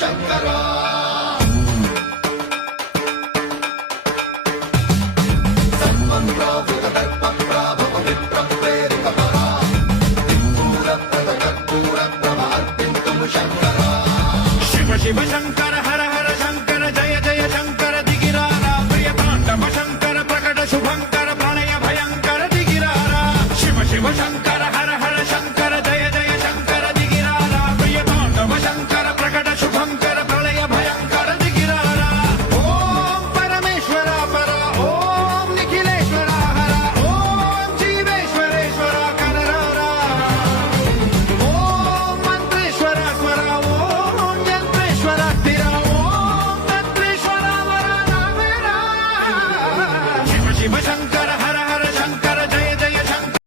శంకరా శివ శంకర హర హర శంకర జయ జయ శంకర దిగిరారా ప్రియ తాండవ శంకర ప్రకట శుభంకర ప్రళయ భయంకర దిగిరారా శివ శివ శంకర హర హర శంకర జయ జయ శంకర దిగిరారా ప్రియ తాండవ శంకర ప్రకట శుభంకర ప్రళయ భయంకర దిగిరారా ఓం పరమేశ్వర పర ఓం నిఖిలేశ్వర హర ఓం జీవేశ్వరేశ్వర కనరారా ఓం మంత్రేశ్వర స్వర ఓం యంత్రేశ్వర స్థిర ఓం తంత్రేశ్వర వర నామేరా శివ శివ శంకర